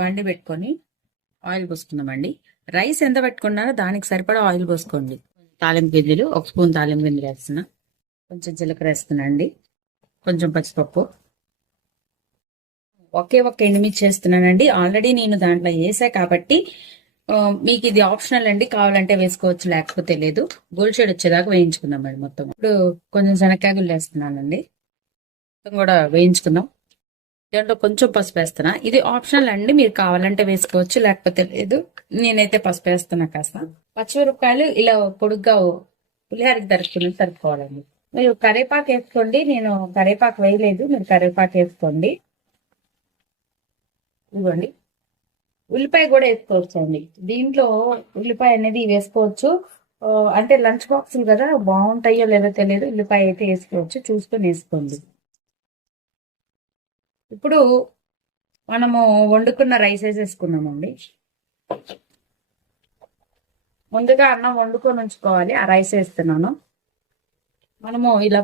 బండి పెట్టుకొని oil పోసుకుందామండి. Rice ఎంత పెట్టుకున్నారో దానికి సరిపడా ఆయిల్ పోసుకోండి. తాలింపు గింజలు, ఒక స్పూన్ తాలింపు గింజలు వేస్తున్నా, కొంచెం జీలకర్ర వేస్తున్నా అండి, కొంచెం పచ్చిపప్పు, ఒకే ఒక్క ఎండుమిర్చి చేస్తున్నానండి. ఆల్రెడీ నేను దాంట్లో వేసా కాబట్టి మీకు ఇది ఆప్షనల్ అండి, కావాలంటే వేసుకోవచ్చు లేకపోతే లేదు. గోల్డ్ షేడ్ వచ్చేదాకా వేయించుకుందాం మొత్తం. ఇప్పుడు కొంచెం శనక్కాయలు వేస్తున్నానండి, మొత్తం కూడా వేయించుకుందాం. దాంట్లో కొంచెం పసుపు వేస్తున్నా. ఇది ఆప్షనల్ అండి, మీరు కావాలంటే వేసుకోవచ్చు లేకపోతే లేదు. నేనైతే పసుపు వేస్తున్నా. కాస్త పచ్చిమిరపకాయలు ఇలా పొడుగ్గా పులిహోరకి తరుపుకోవాలండి. మీరు కరేపాకు వేసుకోండి, నేను కరేపాకు వేయలేదు, మీరు కరేపాకు వేసుకోండి. ఇదిగోండి, ఉల్లిపాయ కూడా వేసుకోవచ్చు అండి. దీంట్లో ఉల్లిపాయ అనేది వేసుకోవచ్చు. అంటే లంచ్ బాక్సులు కదా, బాగుంటాయో లేదో తెలియదు. ఉల్లిపాయ అయితే వేసుకోవచ్చు, చూసుకొని వేసుకోండి. ఇప్పుడు మనము వండుకున్న రైస్ వేసేసుకున్నామండి. ముందుగా అన్నం వండుకొని ఉంచుకోవాలి, ఆ రైస్ వేస్తున్నాను. మనము ఇలా